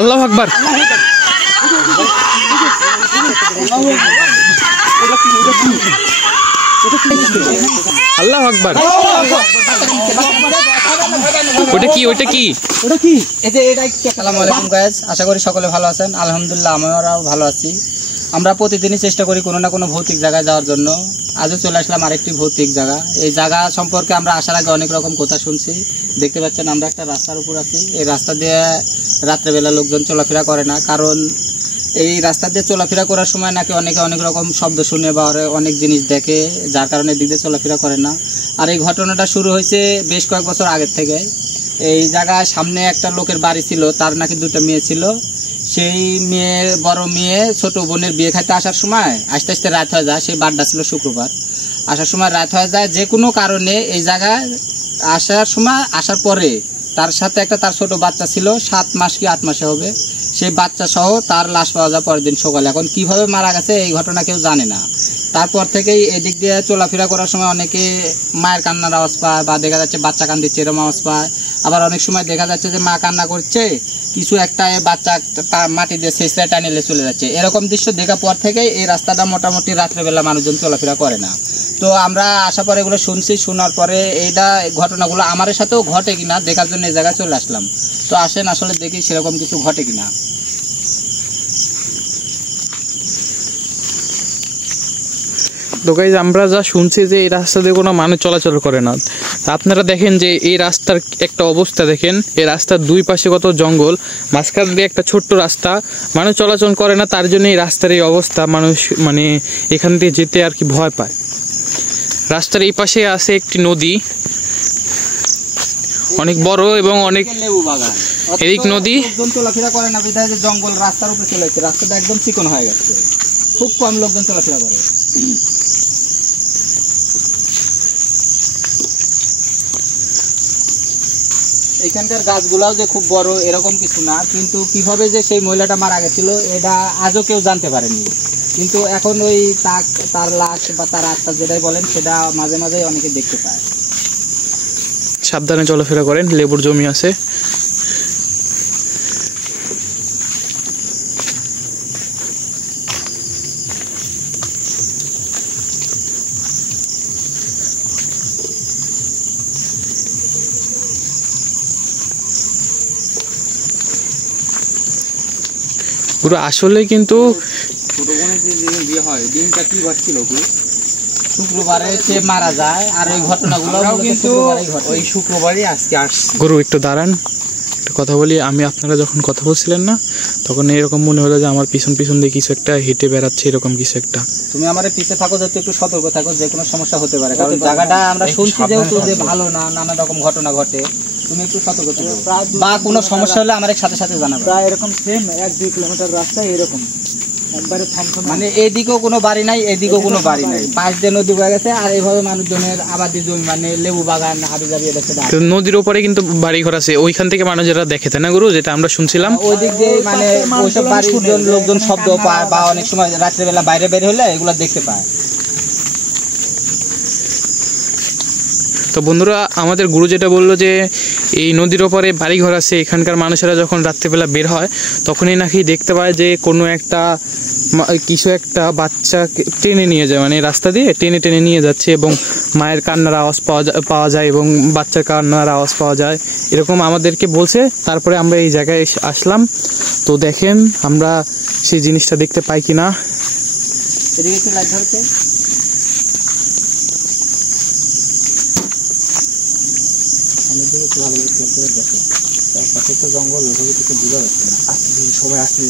আল্লাহু আকবার। আল্লাহু আকবার। ওটা কি ওটা কি ওটা কি? এই যে এটা কি? আসসালামু আলাইকুম গাইস, আশা করি সকলে ভালো আছেন। আলহামদুলিল্লাহ আমরাও ভালো আছি। আমরা প্রতিদিনই চেষ্টা করি কোনো না কোনো ভৌতিক জায়গায় যাওয়ার জন্য। আজও চলে আসলাম আরেকটি ভৌতিক জায়গা। এই জায়গা সম্পর্কে আমরা আসার আগে অনেক রকম কথা শুনছি। দেখতে পাচ্ছেন আমরা একটা রাস্তার উপর আছি। এই রাস্তা দিয়ে রাত্রেবেলা লোকজন চলাফেরা করে না, কারণ এই রাস্তা দিয়ে চলাফেরা করার সময় নাকি অনেকে অনেক রকম শব্দ শুনে বা অনেক জিনিস দেখে, যার কারণে দিক দিয়ে চলাফেরা করে না। আর এই ঘটনাটা শুরু হয়েছে বেশ কয়েক বছর আগের থেকে। এই জায়গায় সামনে একটা লোকের বাড়ি ছিল, তার নাকি দুটো মেয়ে ছিল। সেই বড় মেয়ে ছোট বোনের বিয়ে খাইতে আসার সময় আস্তে আস্তে রাত হয়ে যায়। সেই বারটা ছিল শুক্রবার, আসার সময় রাত হয়ে যায়। যে কোনো কারণে এই জায়গায় আসার পরে তার সাথে একটা তার ছোট বাচ্চা ছিল, 7 মাস কি 8 মাসে হবে। সেই বাচ্চা সহ তার লাশ পাওয়া যায় পরের দিন সকালে। এখন কিভাবে মারা গেছে এই ঘটনা কেউ জানে না। তারপর থেকেই এদিক দিয়ে চলাফেরা করার সময় অনেকে মায়ের কান্নার আওয়াজ পায়, বা দেখা যাচ্ছে বাচ্চা কান্দিচ্ছে এরকম আওয়াজ পায়। আবার অনেক সময় দেখা যাচ্ছে যে মা কান্না করছে, কিছু একটা বাচ্চা মাটি দিয়ে ছেঁচড়ে টানিলে চলে যাচ্ছে। এরকম দৃশ্য দেখার পর থেকেই এই রাস্তাটা মোটামুটি রাত্রেবেলা মানুষজন চলাফেরা করে না। তো আমরা আসার পরে এগুলো শুনছি, শোনার পরে এইটা ঘটনাগুলো আমার সাথেও ঘটে কিনা দেখার জন্য এই জায়গায় চলে আসলাম। তো আসেন আসলে দেখি সেরকম কিছু ঘটে কিনা। তো গাইস, আমরা যা শুনছি যে এই রাস্তা দিয়ে কোনো মানুষ চলাচল করে না। আপনারা দেখেন যে এই রাস্তার একটা অবস্থা দেখেন। এই রাস্তার দুই পাশে কত জঙ্গল, মাঝখান দিয়ে একটা ছোট্ট রাস্তা, মানুষ চলাচল করে না। তার জন্য এই রাস্তার এই অবস্থা, মানুষ মানে এখান দিয়ে যেতে আর কি ভয় পায়। রাস্তার এই পাশে আছে একটি নদী, অনেক বড় এবং অনেক লেবু বাগান। এদিক নদী, লোকজন চলাফেরা করে না বিধায় যে জঙ্গল রাস্তার উপরে চলে যাচ্ছে। রাস্তাটা একদম চিকন হয়ে গেছে, খুব কম লোকজন চলাফেরা করে। এখানকার গাছগুলাও যে খুব বড় এরকম কিছু না, কিন্তু কিভাবে যে সেই মহিলাটা মারা গেছিল এটা আজও কেউ জানতে পারেনি। কিন্তু এখন ওই তার লাশ বা তার আত্মা যেটাই বলেন সেটা মাঝে মাঝে অনেকে দেখতে পায়। সাবধানে চলাফেরা করেন, লেবুর জমি আছে। পুরো আসলে কিন্তু ছোট বোনের যে বিয়ে হয় দিনটা কি বাজছিল শুক্রবারে সে মারা যায়। আর ওই ঘটনাগুলো কিন্তু ওই শুক্রবারই আজকে আসছে। গুরু একটু দাঁড়ান, একটা কথা বলি। আপনারা যখন কথা বলছিলেন না, তখন এরকম মনে হলো যে আমার পিছন পিছন দিয়ে কিছু একটা হেঁটে বেড়াচ্ছে, এরকম কিছু একটা। তুমি আমার পিছে থাকো, যাতে একটু সতর্ক থাকো, যে কোনো সমস্যা হতে পারে। কারণ জায়গাটা আমরা শুনছি যেহেতু যে ভালো না, নানা রকম ঘটনা ঘটে। তুমি একটু সতর্ক থাকো, বা কোনো সমস্যা হলে আমার সাথে সাথে জানাবে। প্রায় এরকম সেম 1-2 কিলোমিটার রাস্তা এরকম একবারে থমথমে, মানে এদিকেও কোনো বাড়ি নাই, এদিকেও কোনো বাড়ি নাই, পাশ দিয়ে নদী বয়ে গেছে। আর এইভাবে মানুষজনের আবাদি জমি, মানে লেবু বাগান হাবি জাবি এটা সেটা। তো নদীর ওপরে কিন্তু বাড়ি ঘর আছে, ওইখান থেকে মানুষ যারা দেখে, তাই না গুরু? যেটা আমরা শুনছিলাম ওই দিক দিয়ে মানে ওইসব বাড়ির লোকজন শব্দ পায়, বা অনেক সময় রাত্রেবেলা বাইরে বের হলে এগুলো দেখতে পায়। তো বন্ধুরা, আমাদের গুরু যেটা বললো যে এই নদীর ওপরে বাড়িঘর আছে, এখানকার মানুষেরা যখন রাত্রেবেলা বের হয় তখনই নাকি দেখতে পায় যে কোনো একটা কিছু একটা বাচ্চা টেনে নিয়ে যায়, মানে রাস্তা দিয়ে টেনে টেনে নিয়ে যাচ্ছে, এবং মায়ের কান্নার আওয়াজ পাওয়া যায় এবং বাচ্চার কান্নার আওয়াজ পাওয়া যায়, এরকম আমাদেরকে বলছে। তারপরে আমরা এই জায়গায় আসলাম। তো দেখেন আমরা সেই জিনিসটা দেখতে পাই কিনা। এদিকে একটু লাইট ধরছে। জঙ্গল কিছু বোঝা যাচ্ছে না, সবাই আসছে।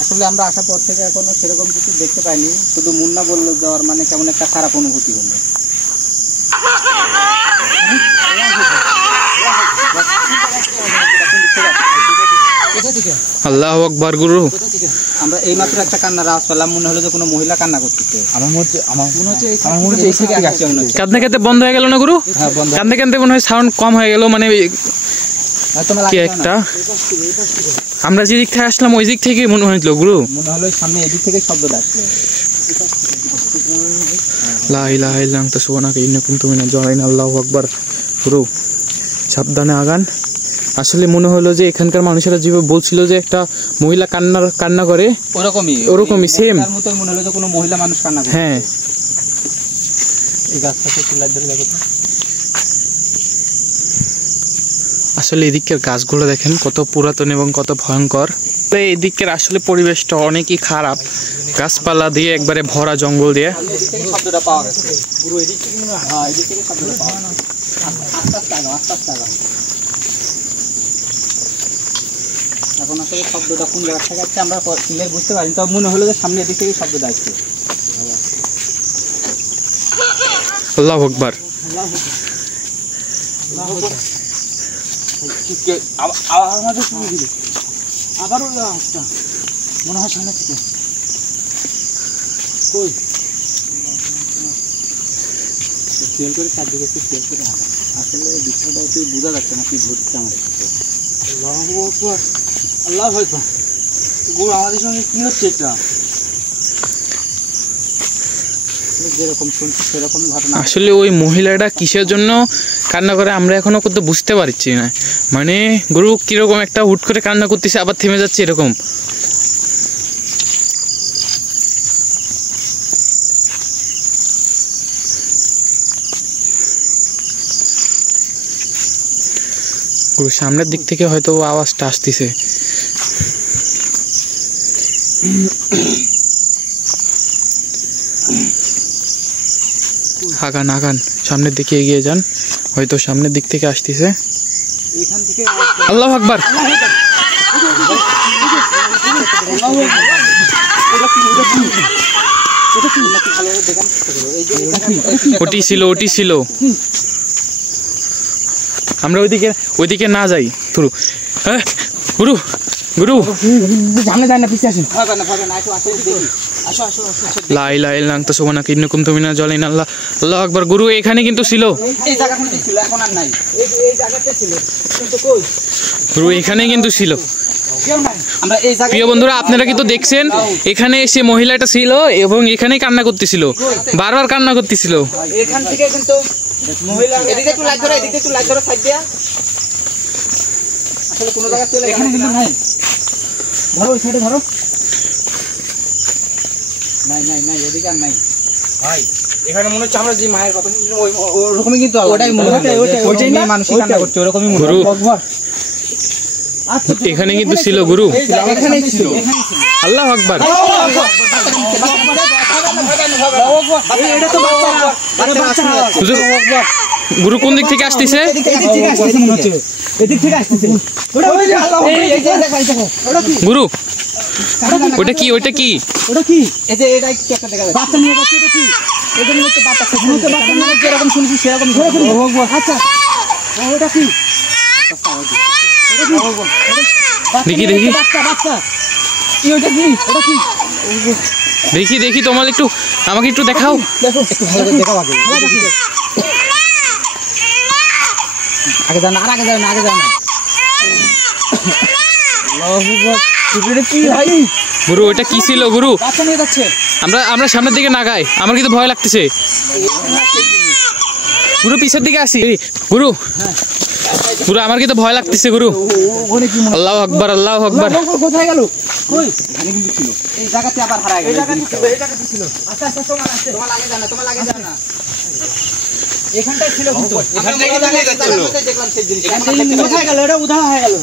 আসলে আমরা আসার পর থেকে এখনো সেরকম কিছু দেখতে পাইনি। শুধু মুন্না বললো যাওয়ার মানে কেমন একটা খারাপ অনুভূতি হলো। আল্লাহু আকবার। গুরু, আমরা এই মাত্র একটা কান্নার আওয়াজ পেলাম, মনে হলো যে কোনো মহিলা কান্না করতেছে। আমার মনে হচ্ছে কাঁদতে কাঁদতে বন্ধ হয়ে গেল না গুরু? কাঁদতে কাঁদতে মনে হয় সাউন্ড কম হয়ে গেল, মানে কি একটা আমরা যে দিক থেকে আসলাম ওই দিক থেকে মনে হইলো গুরু। মনে হলো সামনে এদিক থেকে শব্দটা আসলো। লা ইলাহা ইল্লা আনতা সুবহানাকা ইন্নী কুনতু মিনাজ জালিমিন। আল্লাহু আকবার। গুরু সাবধানে আগান। আসলে মনে হলো যে এখানকার মানুষেরা যেভাবে বলছিল যে একটা মহিলা কান্না করে, ওরকমই সেম তার মতোই মনে হলো যে কোনো মহিলা মানুষ কান্না করে। হ্যাঁ এই গাছটাকে চুলার ধরে দেখো তো। আসলে এদিকের গাছগুলো দেখেন কত পুরাতন এবং কত ভয়ঙ্কর। এদিকের আসলে পরিবেশটা অনেকই খারাপ, গাছপালা দিয়ে একবারে ভরা, জঙ্গল দিয়ে। শব্দটা পাওয়া গেছে পুরো এদিক থেকে। হ্যাঁ, এদিক থেকে শব্দটা পাওয়া গেছে। আস্তে আস্তে। এখন আসলে শব্দটা কোন জায়গা থেকে আসছে আমরা ক্লিয়ার বুঝতে পারিনি, তবে মনে হলো যে সামনে এদিক থেকে শব্দটা আসছে। আল্লাহু আকবার। আবারও একটা মনে হয় সামনে থেকে কই খেয়াল করে চারদিকে একটু খেয়াল করে হবে। আসলে বিষয়টা একটু বোঝা যাচ্ছে না কি ঘটছে আমাদের কাছে। আল্লাহ হয়তো গুরু আমাদের সঙ্গে কি হচ্ছে এটা, যেরকম শুনছি সেরকম ঘটনা। আসলে ওই মহিলাটা কিসের জন্য কান্না করে আমরা এখনো করতে বুঝতে পারছি না। মানে গুরু কিরকম একটা হুট করে কান্না করতেছে আবার থেমে যাচ্ছে এরকম। গুরু সামনের দিক থেকে হয়তো আওয়াজটা আসতেছে। আগান সামনের দিকে এগিয়ে যান, হয়তো সামনের দিক থেকে আসতেছে। এখান থেকে আল্লাহু আকবার। ওটি ছিল। আমরা ওইদিকে না যাই। গুরু সামনে যায় না, পিছিয়ে আসেন। লা ইলাহা ইল্লা আনতা সুবহানাকা ইন্নী কুনতু মিনাজ জালিমিন। আল্লাহু আকবার। গুরু এখানে কিন্তু ছিল, এই জায়গাটাতে ছিল, এখন আর নাই। এই জায়গাতে ছিল কিন্তু কই গুরু এখানে কিন্তু ছিল। আমরা এই জায়গা প্রিয় বন্ধুরা আপনারা কিন্তু দেখছেন এখানে এসে মহিলাটা ছিল এবং এখানেই কান্না করতেছিল, বারবার কান্না করতেছিল। এখান থেকে কিন্তু মহিলা এদিকে একটু লাইট ধরো সাইড দিয়া। আসলে কোন জায়গা ছিল এখানে কিন্তু নাই। ধরো ওই সাইডে ধরো। নাই এদিকে আর নাই ভাই। এখানে মনে হচ্ছে আমরা যে মায়ের কথা ওরকমই কিন্তু ওটাই মনে হচ্ছে, ওইটাই না মানুষ কান্না করছে ওরকমই মনে হচ্ছে। এখানে কিন্তু ছিল গুরু, এখানেই ছিল। আল্লাহু আকবার। এটা তো বাচ্চা। গুরু কোন দিক থেকে আসতেছে? এদিক থেকে আসতেছে। গুরু ওটা কি? ওটা কি? এই যে এটা কি একটা দেখা যাচ্ছে, বাচ্চা নিয়ে যাচ্ছে। এটা কি? এটা নিয়ে তো বাচ্চা মানে যেরকম শুনছি সেরকম। আচ্ছা ওটা কি? দেখি বাচ্চা কি? ওটা কি? দেখি তোমার একটু আমাকে একটু দেখাও। দেখো একটু ভালো করে দেখাও। আগে যাও না। গুরু ওটা কি ছিল? গুরু বাচ্চা নিয়ে যাচ্ছে। আমরা সামনের দিকে না গাই, আমার কিন্তু ভয় লাগতেছে। গুরু পিছের দিকে আসি। গুরু আমার কিন্তু ভয় লাগতেছে। গুরু আল্লাহু আকবার। কোথায় গেল? কই? এখানে কিন্তু ছিল। এই জায়গাতে আবার হারায় গেল। এই জায়গাতে ছিল। আচ্ছা তোমার লাগে যায় না। এখানটাই ছিল কিন্তু। দেখলাম সেই জিনিস। কোথায় গেল? এটা উধাও হয়ে গেল।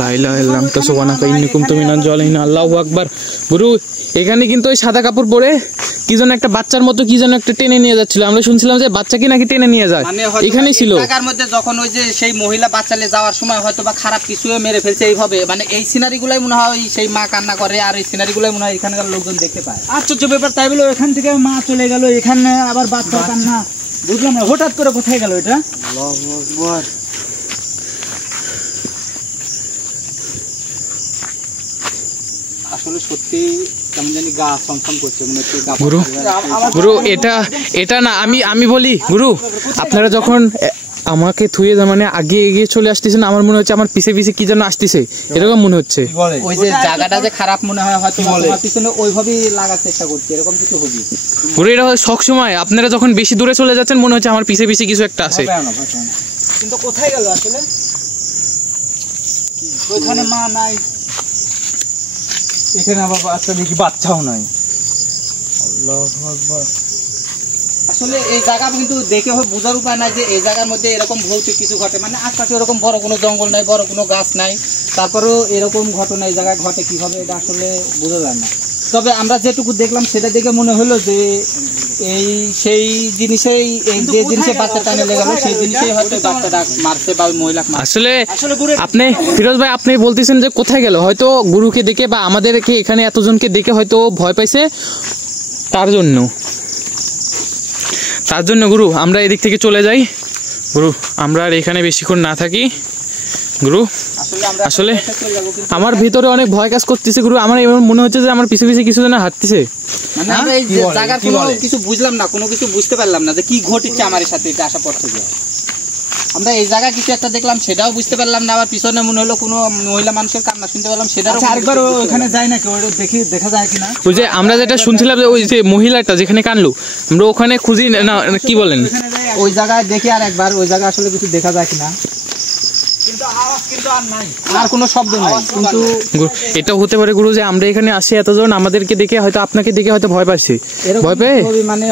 লা ইলাহা ইল্লা আনতা সুবহানাকা ইন্নী কুনতু মিনাজ জালিমিন। আল্লাহু আকবার। গুরু এখানে কিন্তু ওই সাদা কাপড় পরে কি যেন একটা বাচ্চার মতো কি যেন একটা টেনে নিয়ে যাচ্ছিল। আমরা শুনছিলাম যে বাচ্চাকে নাকি টেনে নিয়ে যায়, এখানেই ছিল। জায়গার মধ্যে যখন ওই যে সেই মহিলা বাচ্চালে যাওয়ার সময় হয়তো বা খারাপ কিছু মেরে ফেলছে এইভাবে, মানে এই সিনারি গুলাই মনে হয় সেই মা কান্না করে, আর এই সিনারি গুলাই মনে হয় এখানকার লোকজন দেখতে পায়। আশ্চর্য ব্যাপার, তাই বলে এখান থেকে মা চলে গেল, এখানে আবার বাচ্চা কান্না। বুঝলাম না হঠাৎ করে কোথায় গেল এটা। আল্লাহু আকবার। আসলে সত্যি কেমন জানি গা ছমছম করছে মনে হচ্ছে। গুরু এটা না আমি বলি গুরু, আপনারা যখন আমাকে থুয়ে মানে আগে এগিয়ে চলে আসতেছেন, আমার মনে হচ্ছে আমার পিছে পিছে কি যেন আসতেছে, এরকম মনে হচ্ছে। ওই যে জায়গাটা যে খারাপ মনে হয় হয়তো তোমার পিছনে ওইভাবেই লাগার চেষ্টা করছি, এরকম কিছু হবে পুরো এটা সব সময় আপনারা যখন বেশি দূরে চলে যাচ্ছেন মনে হচ্ছে আমার পিছে পিছে কিছু একটা আছে। কিন্তু কোথায় গেল আসলে? ওইখানে মা নাই, এখানে আবার বাচ্চা দেখি বাচ্চাও নাই। আল্লাহু আকবার। আসলে এই জায়গা কিন্তু দেখে বোঝার উপায় নাই যে এই জায়গার মধ্যে এরকম ভৌতিক কিছু ঘটে, মানে আশপাশে এরকম বড় কোনো জঙ্গল নাই, বড় কোনো গাছ নাই, তারপরেও এরকম ঘটনা এই জায়গায় ঘটে কিভাবে এটা আসলে বোঝা যায় না। তবে আমরা যেটুকু দেখলাম সেটা দেখে মনে হলো যে এই সেই জিনিসেই যে জিনিসে বাচ্চা টানে লেগে গেল সেই জিনিসেই হয়তো বাচ্চাটা মারছে বা মহিলা আসলে আপনি ফিরোজ ভাই আপনি বলতেছেন যে কোথায় গেল, হয়তো গুরুকে দেখে বা আমাদেরকে এখানে এতজনকে দেখে হয়তো ভয় পাইছে, তার জন্য গুরু আমরা এদিক থেকে চলে যাই। গুরু আমরা আর এখানে বেশিক্ষণ না থাকি। গুরু আসলে আমার ভিতরে অনেক ভয় কাজ করতেছে গুরু, আমার এমন মনে হচ্ছে যে আমার পিছে পিছে কিছু যেন হাঁটতেছে। মানে আমরা এই জায়গার কোনো কিছু বুঝলাম না, কোনো কিছু বুঝতে পারলাম না যে কি ঘটেছে আমার সাথে এটা আসার পর থেকে। আমরা এই জায়গায় কিছু একটা দেখলাম সেটাও বুঝতে পারলাম না, আবার পিছনে মনে হলো কোনো মহিলা মানুষের কান্না শুনতে পেলাম সেটাও। আরেকবার ওখানে যাই না কেউ, দেখি দেখা যায় কিনা। ওই যে আমরা যেটা শুনছিলাম যে ওই যে মহিলাটা যেখানে কানলো আমরা ওখানে খুঁজি না, কি বলেন ওই জায়গায় দেখি আর একবার ওই জায়গায় আসলে কিছু দেখা যায় কিনা, কিন্তু আওয়াজ কিন্তু আর নাই, আর কোনো শব্দ নাই। কিন্তু এটা হতে পারে গুরু যে আমরা এখানে আসি এতজন, আমাদেরকে দেখে হয়তো আপনাকে দেখে হয়তো ভয় পাচ্ছি, ভয় পেয়ে মানে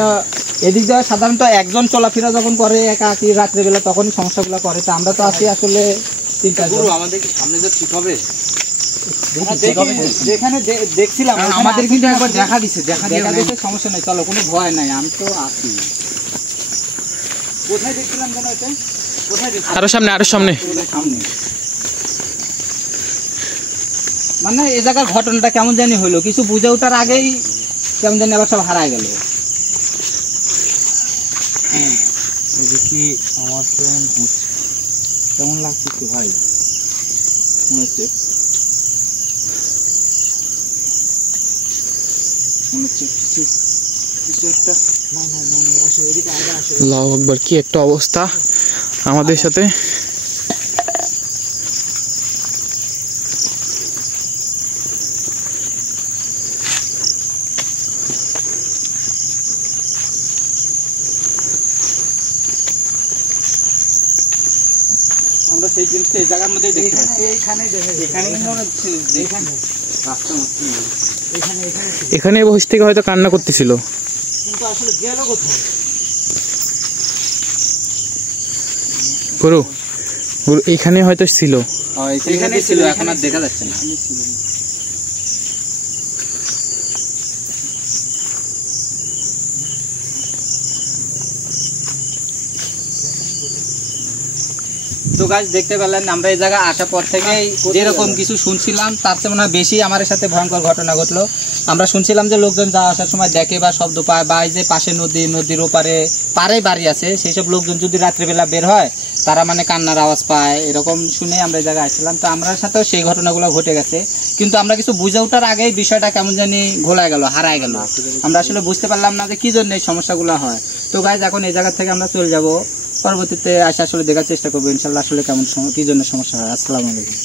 এদিক দিয়ে সাধারণত একজন চলাফেরা যখন করে একাকি রাত্রেবেলা তখনই সমস্যাগুলো করে, তো আমরা তো আছি আসলে তিনটা। গুরু আমাদের কি সামনে যা ঠিক হবে? যেখানে দেখছিলাম আমাদের কিন্তু একবার দেখা দিছে, দেখা দিছে, সমস্যা নাই, চলো কোনো ভয় নাই, আমি তো আছি। কোথায় দেখছিলাম যেন এটা? কোথায় দেখছিলাম? আরো সামনে সামনে। মানে এই জায়গার ঘটনাটা কেমন জানি হইলো, কিছু বুঝে ওঠার আগেই কেমন জানি আবার সব হারায় গেল। কি আমার কেমন লাগতেছে ভাই, মনে হচ্ছে কিছু একটা। আল্লাহু আকবার, কি একটা অবস্থা আমাদের সাথে। আমরা সেই জিনিসটা এই জায়গার মধ্যে দেখতে পাচ্ছি। এখানে বসে থেকে হয়তো কান্না করতেছিল। কিন্তু আসলে গেল কোথায়? গুরু গুরু এখানে হয়তো ছিল, এখানে ছিল, এখন আর দেখা যাচ্ছে না। তো গাছ দেখতে পেলেন আমরা এই জায়গায় আসার পর থেকে যেরকম কিছু শুনছিলাম তার চেয়ে মনে হয় বেশি আমাদের সাথে ভয়ঙ্কর ঘটনা ঘটলো। আমরা শুনছিলাম যে লোকজন যাওয়া আসার সময় দেখে বা শব্দ পায়, বা এই যে পাশে নদীর ওপারে বাড়ি আছে, সেই সব লোকজন যদি রাত্রিবেলা বের হয় তারা মানে কান্নার আওয়াজ পায়, এরকম শুনে আমরা এই জায়গায় আসছিলাম। তো আমরা সাথেও সেই ঘটনাগুলো ঘটে গেছে, কিন্তু আমরা কিছু বুঝে ওঠার আগেই বিষয়টা কেমন জানি ঘোলায় গেল, হারায় গেল। আমরা আসলে বুঝতে পারলাম না যে কি জন্য এই সমস্যাগুলো হয়। তো গাইজ এখন এই জায়গা থেকে আমরা চলে যাব, পরবর্তীতে আসলে দেখার চেষ্টা করবো ইনশাল্লাহ আসলে কেমন কি জন্য সমস্যা হয়। আসসালামু আলাইকুম।